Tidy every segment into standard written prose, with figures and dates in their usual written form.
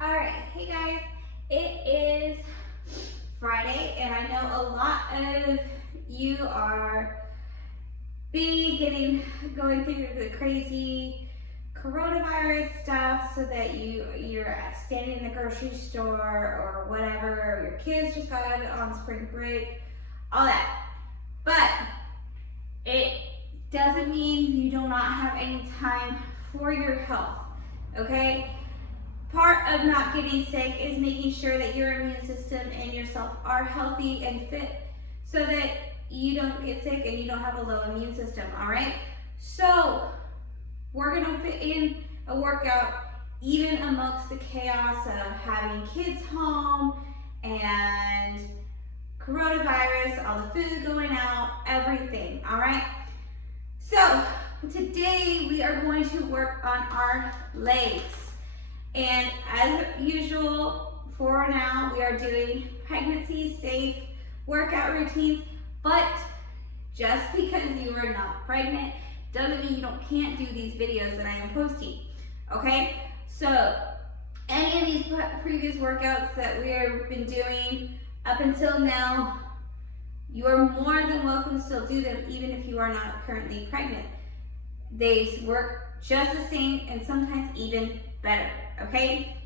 All right, hey guys, it is Friday, and I know a lot of you are going through the crazy coronavirus stuff, so that you're standing in the grocery store or whatever, or your kids just got out on spring break, all that. But it doesn't mean you do not have any time for your health, okay? Part of not getting sick is making sure that your immune system and yourself are healthy and fit, so that you don't get sick and you don't have a low immune system, all right? So we're gonna fit in a workout even amongst the chaos of having kids home and coronavirus, all the food going out, everything, all right? So today we are going to work on our legs. And as usual, for now, we are doing pregnancy-safe workout routines, but just because you are not pregnant doesn't mean you can't do these videos that I am posting, okay? So any of these previous workouts that we have been doing up until now, you are more than welcome to still do them even if you are not currently pregnant. They work just the same and sometimes even better, okay?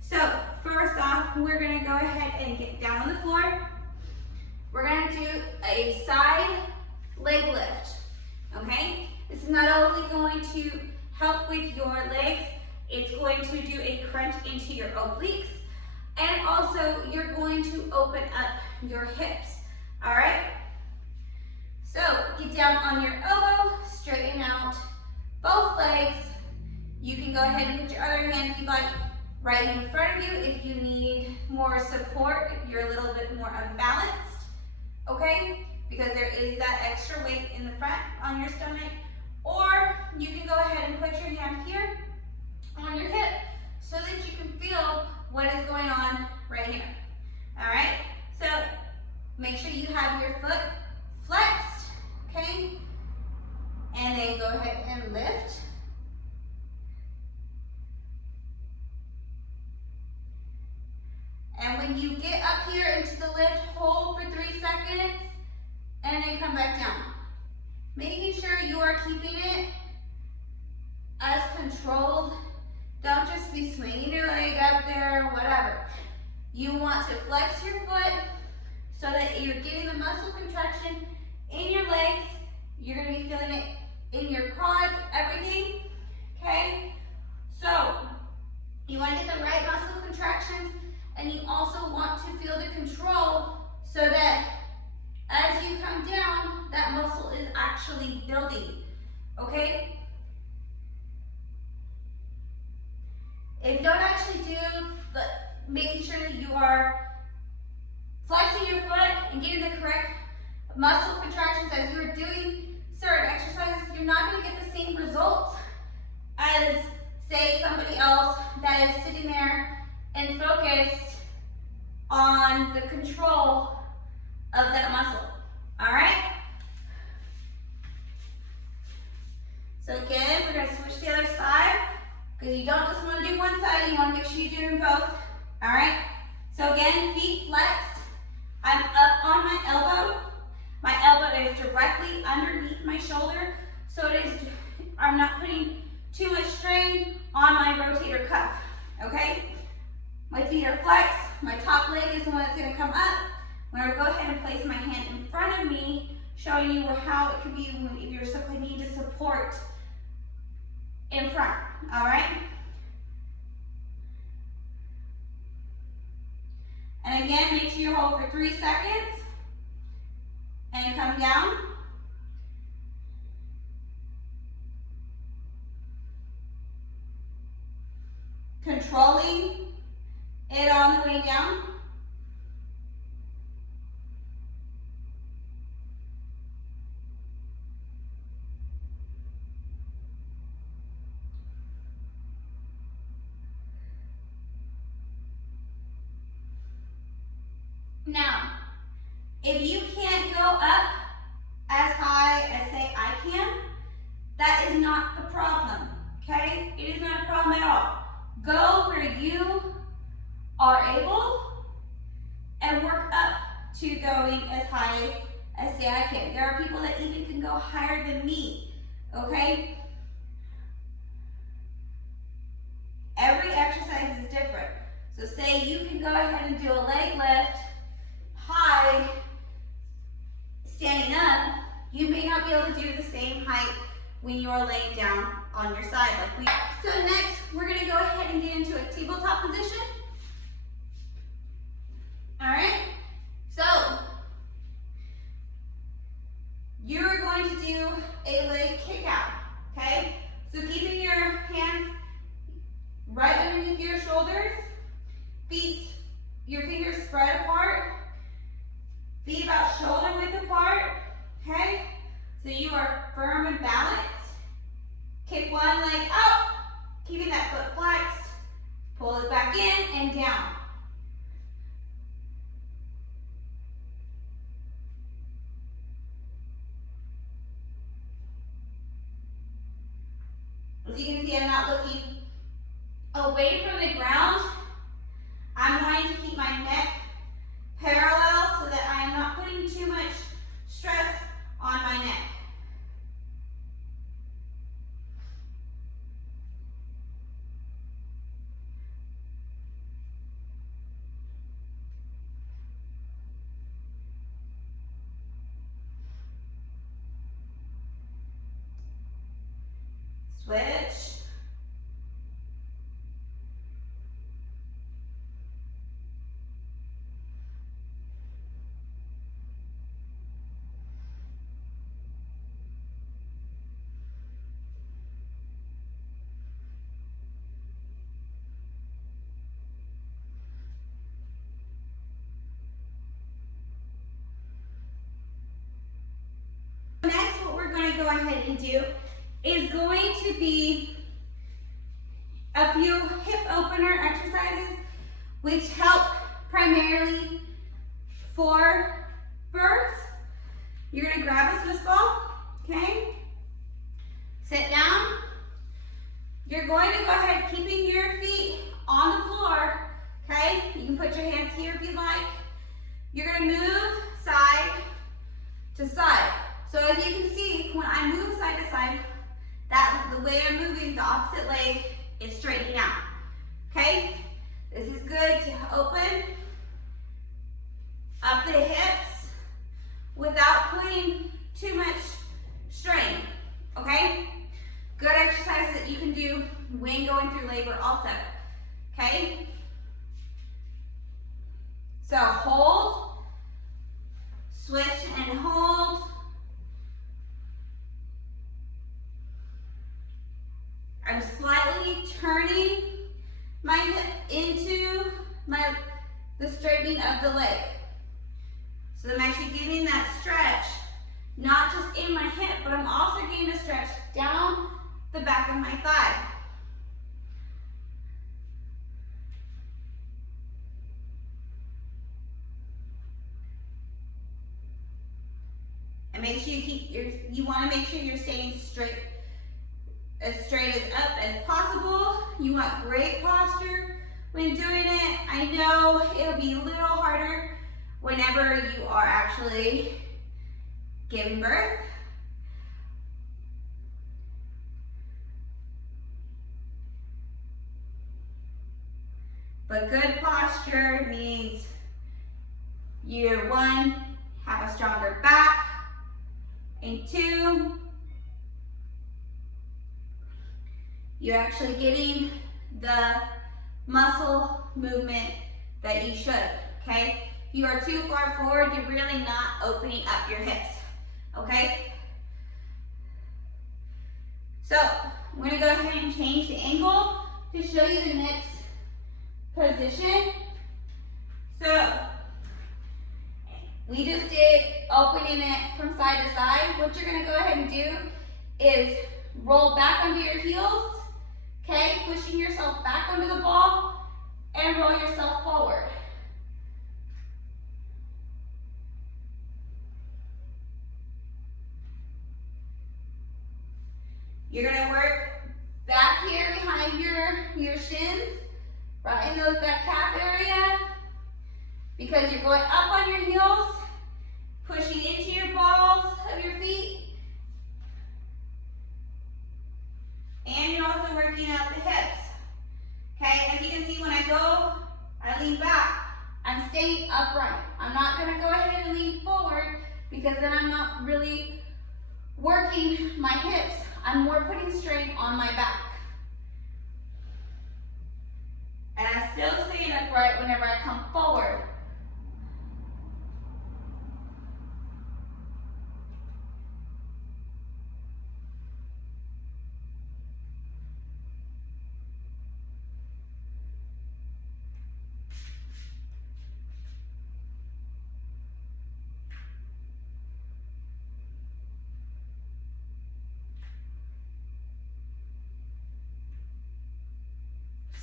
So first off, we're gonna go ahead and get down on the floor. We're gonna do a side leg lift, okay? This is not only going to help with your legs, it's going to do a crunch into your obliques, and also you're going to open up your hips, all right? So get down on your elbow, straighten out both legs. You can go ahead and put your other hand, if you'd like, right in front of you if you need more support, if you're a little bit more unbalanced, okay? Because there is that extra weight in the front on your stomach. Or you can go ahead and put your hand here on your hip so that you can feel what is going on right here, all right? So make sure you have your foot flexed, okay? And then go ahead and lift. And when you get up here into the lift, hold for 3 seconds and then come back down. Making sure you are keeping it as controlled. Don't just be swinging your leg up there, whatever. You want to flex your foot so that you're getting the muscle contraction in your legs. You're gonna be feeling it in your quads, everything, okay? So you wanna get the right muscle contractions, and you also want to feel the control so that as you come down, that muscle is actually building, okay? If you don't actually do making sure that you are flexing your foot and getting the correct muscle contractions as you're doing certain exercises, you're not gonna get the same results as, say, somebody else that is sitting there and focused on the control of that muscle, all right? So again, we're gonna switch to the other side, because you don't just wanna do one side, you wanna make sure you're doing both, all right? So again, feet flexed. I'm up on my elbow. My elbow is directly underneath my shoulder, so I'm not putting too much strain on my rotator cuff, okay? My feet are flexed. My top leg is the one that's gonna come up. I'm gonna go ahead and place my hand in front of me, showing you how it can be if you're needing to support in front, all right? And again, make sure you hold for 3 seconds and come down. Controlling it on the way down. Now, if you can't go up as high as, say, I can, that is not the problem, okay? It is not a problem at all. Go where you are able, and work up to going as high as say I can. There are people that even can go higher than me, okay? Every exercise is different. So say you can go ahead and do a leg lift high, standing up. You may not be able to do the same height when you're laying down on your side. So next, we're gonna go ahead and get into a tabletop position. All right, so you're going to do a leg kick out, okay? So keeping your hands right underneath your shoulders, your fingers spread apart, feet about shoulder width apart, okay? So you are firm and balanced. Kick one leg out, keeping that foot flexed, pull it back in and down. As you can see, I'm not looking away from the ground. I'm wanting to keep my neck parallel so that I'm not putting too much stress on my neck. Switch. Next, what we're going to go ahead and do is going to be a few hip opener exercises which help primarily for birth. You're going to grab a Swiss ball, okay? Sit down. You're going to go ahead keeping your feet on the floor, okay? You can put your hands here if you like. You're going to move side to side. So as you can see, when I move side to side, the way I'm moving, the opposite leg is straightening out, okay? This is good to open up the hips without putting too much strain, okay? Good exercises that you can do when going through labor also, okay? So hold, switch and hold. I'm slightly turning my hip into the straightening of the leg. So I'm actually getting that stretch, not just in my hip, but I'm also getting a stretch down the back of my thigh. And make sure you want to make sure you're staying straight, as straight as up as possible. You want great posture when doing it. I know it'll be a little harder whenever you are actually giving birth. But good posture means you, one, have a stronger back, and two, you're actually getting the muscle movement that you should, okay? If you are too far forward, you're really not opening up your hips, okay? So, I'm gonna go ahead and change the angle to show you the next position. So, we just did opening it from side to side. What you're gonna go ahead and do is roll back onto your heels, okay? Pushing yourself back onto the ball and roll yourself forward. You're gonna work back here behind your shins, right in that calf area, because you're going up on your heels, pushing into your balls of your feet, and you're also working out the hips. Okay, as you can see, when I go, I lean back, I'm staying upright. I'm not gonna go ahead and lean forward because then I'm not really working my hips. I'm more putting strain on my back. And I'm still staying upright whenever I come forward.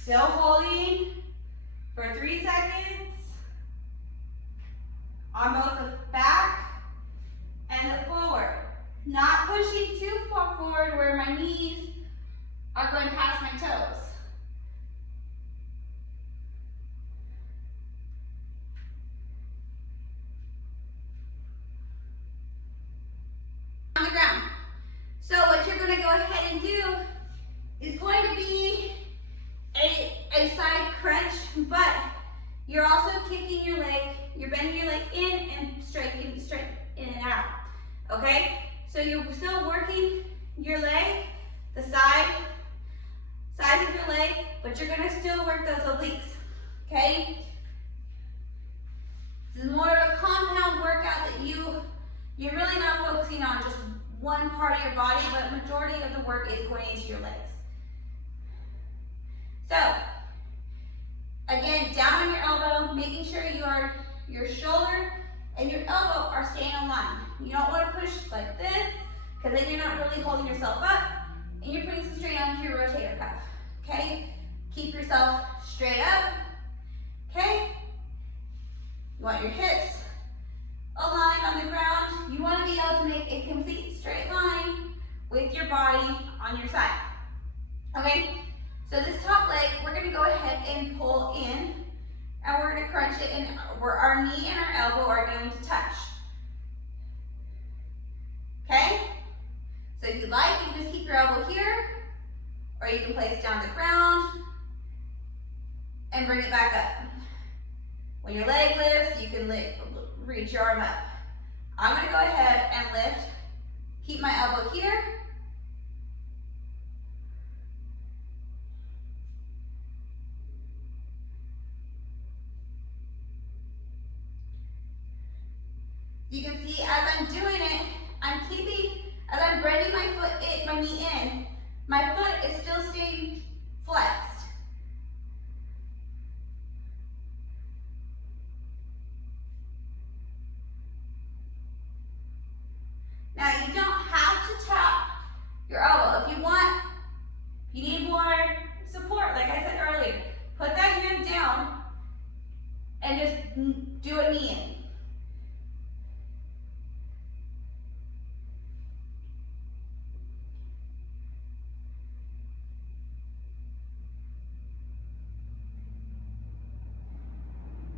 Still holding for 3 seconds on both the back and the forward. Not pushing too far forward where my knees are going past my toes. On the ground. So what you're going to go ahead and do is going to be a side crunch, but you're also kicking your leg, you're bending your leg in and straight in and out, okay? So you're still working your leg, the sides of your leg, but you're gonna still work those obliques, okay? This is more of a compound workout that you're really not focusing on just one part of your body, but majority of the work is going into your legs. So, again, down on your elbow, making sure your shoulder and your elbow are staying aligned. You don't want to push like this, because then you're not really holding yourself up, and you're putting some strain onto your rotator cuff, okay? Keep yourself straight up, okay? You want your hips aligned on the ground. You want to be able to make a complete straight line with your body on your side, okay? So this top leg, we're going to go ahead and pull in, and we're going to crunch it, and where our knee and our elbow are going to touch. Okay? So if you like, you can just keep your elbow here, or you can place it down the ground and bring it back up. When your leg lifts, you can reach your arm up. I'm going to go ahead and lift, keep my elbow here. You can see as I'm doing it, as I'm bending my knee in, my foot is still staying flexed. Now you don't have to tap your elbow. If you want, you need more support, like I said earlier, put that hand down and just do a knee in.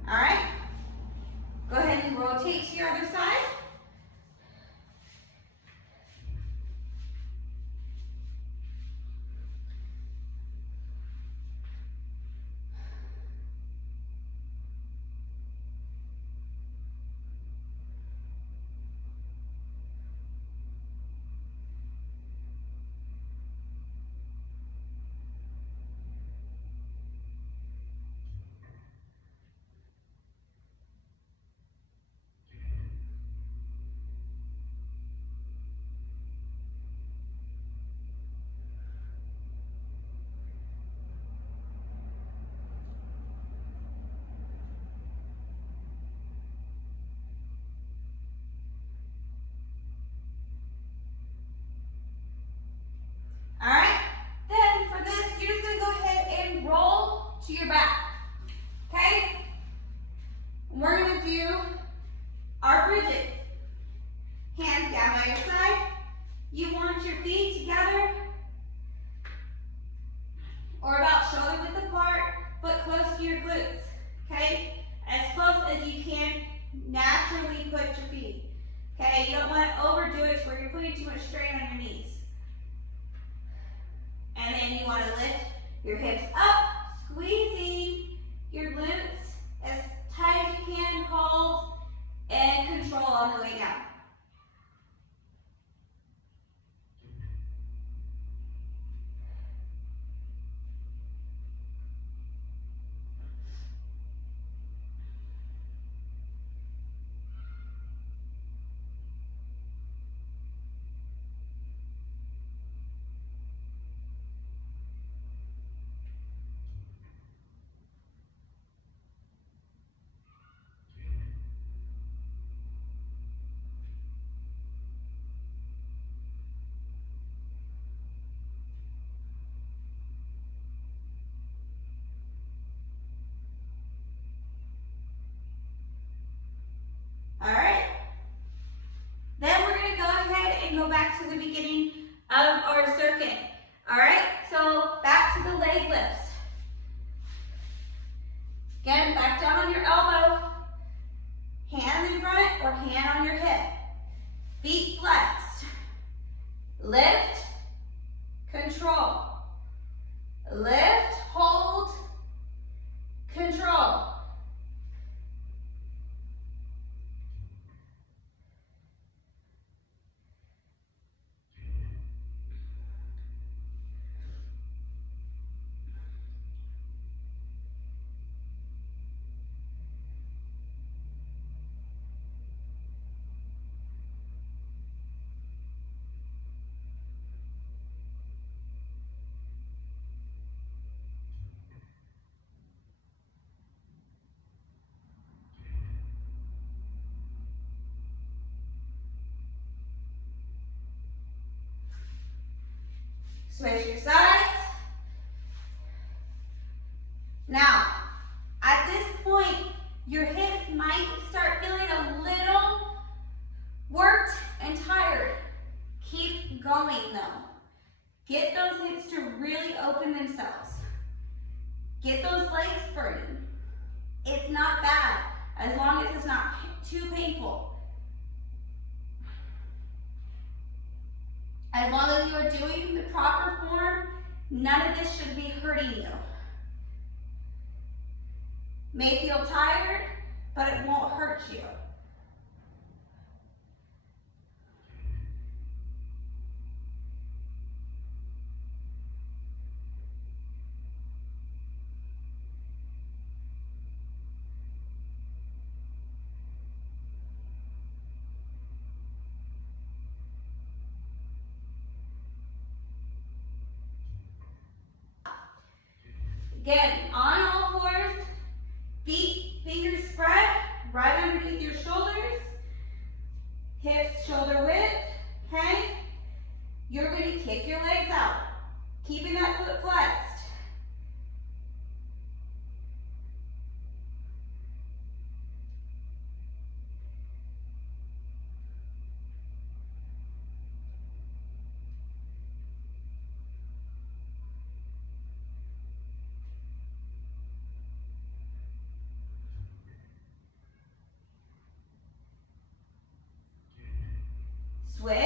All right, go ahead and rotate to your other side. All right, then for this, you're just gonna go ahead and roll to your back, okay? We're gonna do our bridges. Hands down by your side. You want your feet together or about shoulder width apart. but close to your glutes, okay? As close as you can naturally put your feet, okay? You don't want to overdo it where you're putting too much strain on your knees. And then you want to lift your hips up, squeezing your glutes as tight as you can, hold, and control on the way down. All right. Then we're going to go ahead and go back to the beginning of our circuit. All right, so back to the leg lifts. Again, back down on your elbow, hand in front or hand on your hip. Feet flexed. Lift, control. Lift, hold, control. Switch your sides. Now, at this point, your hips might start feeling a little worked and tired. Keep going though. Get those hips to really open themselves. Get those legs burning. It's not bad, as long as it's not too painful. As long as you are doing the proper form, none of this should be hurting you. May feel tired, but it won't hurt you. Again, on all fours, feet, fingers spread, right underneath your shoulders, hips shoulder width, okay? You're going to kick your legs out, keeping that foot flexed. Switch.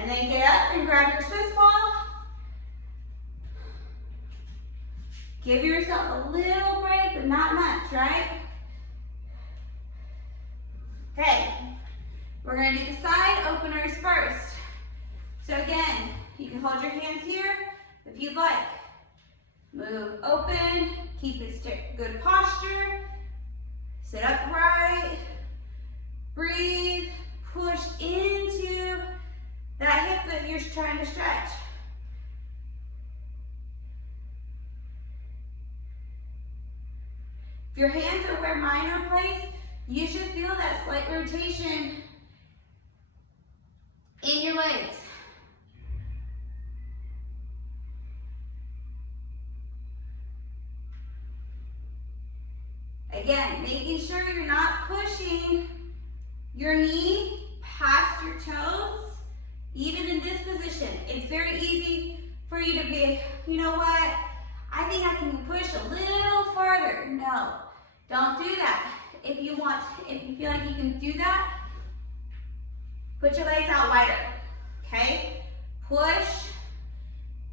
And then get up and grab your Swiss ball. Give yourself a little break, but not much, right? Okay, we're going to do the side openers first. So again, you can hold your hands here if you'd like. Move open, keep it good posture. Sit upright, breathe, push into that hip that you're trying to stretch. If your hands are where mine are placed, you should feel that slight rotation in your legs. Again, making sure you're not pushing your knee past your toes. Even in this position, it's very easy for you to be, you know what, I think I can push a little farther. No, don't do that. If you feel like you can do that, put your legs out wider, okay? Push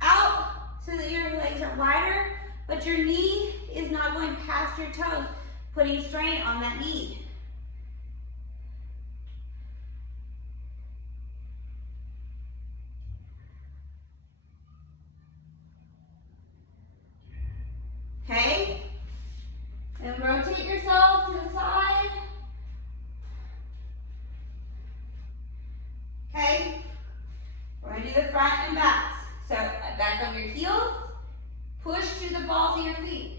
out so that your legs are wider, but your knee is not going past your toes, putting strain on that knee. Okay? And rotate yourself to the side. Okay? We're going to do the front and backs. So back on your heels, push to the balls of your feet.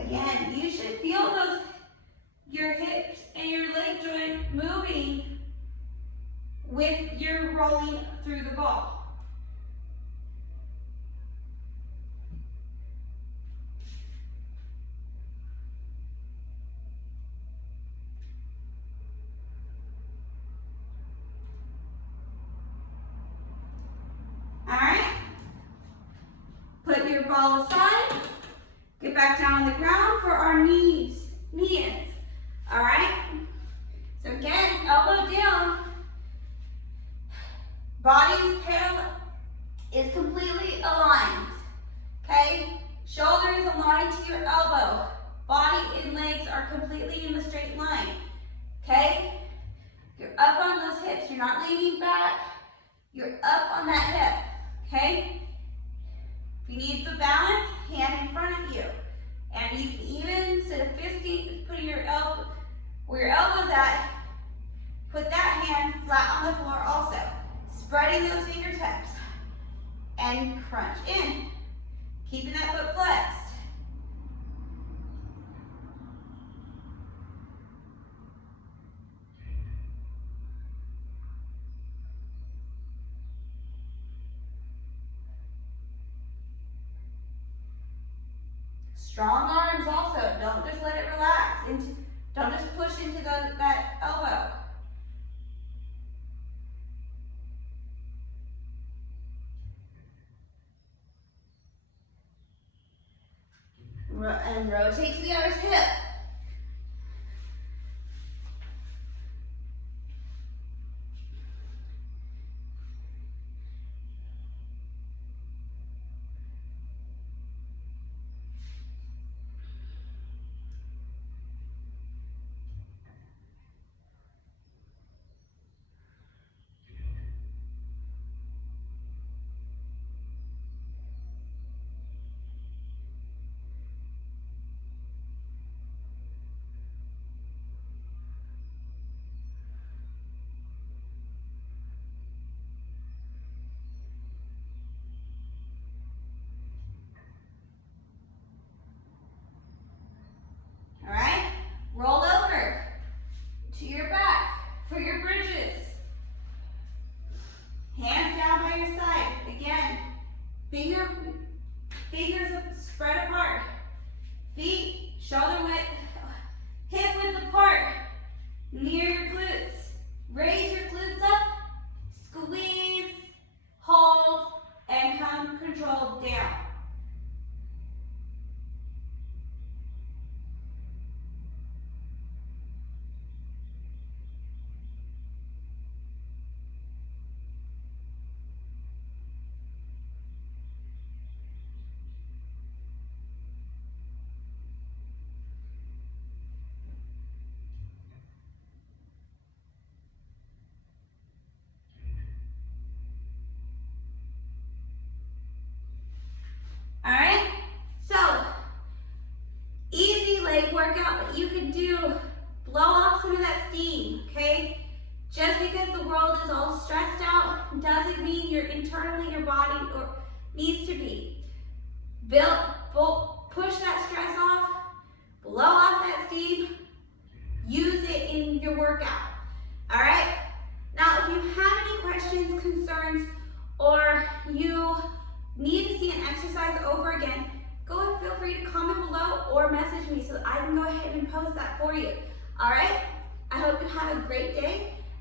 Again, you should feel your hips and your leg joint moving with your rolling through the ball. All right? Put your ball aside. Get back down on the ground for our knee-ins. All right? So again, elbow down. Body's parallel is completely aligned. Okay? Shoulder is aligned to your elbow. Body and legs are completely in the straight line. Okay? You're up on those hips. You're not leaning back. You're up on that hip. Okay? If you need the balance, hand in front of you. And you can even, instead of fisting, putting your elbow where your elbow's at, put that hand flat on the floor also. Spreading those fingertips. And crunch in. Keeping that foot flexed. Strong arms also. Don't just let it relax. Don't just push into that elbow. And rotate to the other hip. steam, okay? Just because the world is all stressed out doesn't mean you're internally, your body needs to be. Push that stress off, blow off that steam, use it in your workout, all right? Now, if you have any questions, concerns, or you need to see an exercise over again, go ahead, feel free to comment below or message me so that I can go ahead and post that for you, all right? I hope you have a great day.